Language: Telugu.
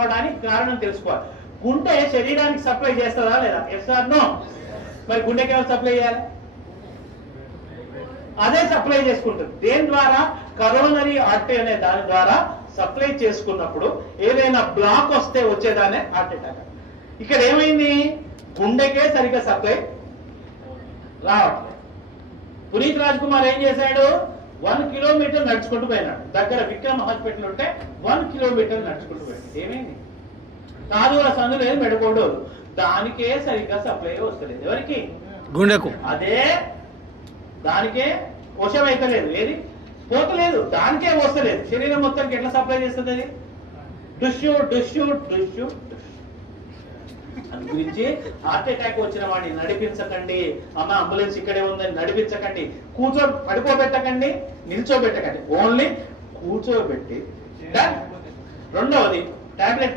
అవడానికి కారణం తెలుసుకోవాలి. గుండె శరీరానికి సప్లై చేస్తుందా లేదా? Yes or no? మరి గుండెకి ఎవరు సప్లై చేయాలి? అదే సప్లై చేసుకుంటుంది. దేని ద్వారా? కరోనరీ ఆర్టరీ అనే దాని ద్వారా సప్లై చేసుకున్నప్పుడు ఏదైనా బ్లాక్ వస్తే వచ్చేదానే హార్ట్ అటాక్. ఇక్కడ ఏమైంది? గుండెకే సరిగ్గా సప్లై రావట్లేదు. పునీత్ రాజ్ కుమార్ ఏం చేశాడు? 1 కిలోమీటర్ నడుచుకుంటూ పోయినాడు. దగ్గర విక్రమ్ హాస్పిటల్ ఉంటే 1 కిలోమీటర్ నడుచుకుంటూ పోయాడు. ఏమైంది? కాదు ఆ సందు లేదు, మెడకోడు, దానికే సరిగ్గా సప్లై వస్తలేదు. ఎవరికి? గుండెకు. అదే దానికే వశం అయితే లేదు, ఏది పోతలేదు, దానికే వస్తలేదు. శరీరం మొత్తానికి ఎట్లా సప్లై చేస్తుంది అది? డుష్యూ డుష్యూ డుష్యూ. అందు గురించి హార్ట్ అటాక్ వచ్చిన వాడిని నడిపించకండి. అమ్మ అంబులెన్స్ ఇక్కడే ఉందని నడిపించకండి. పడుకోబెట్టకండి, నిల్చోబెట్టకండి. ఓన్లీ కూర్చోబెట్టి. రెండవది టాబ్లెట్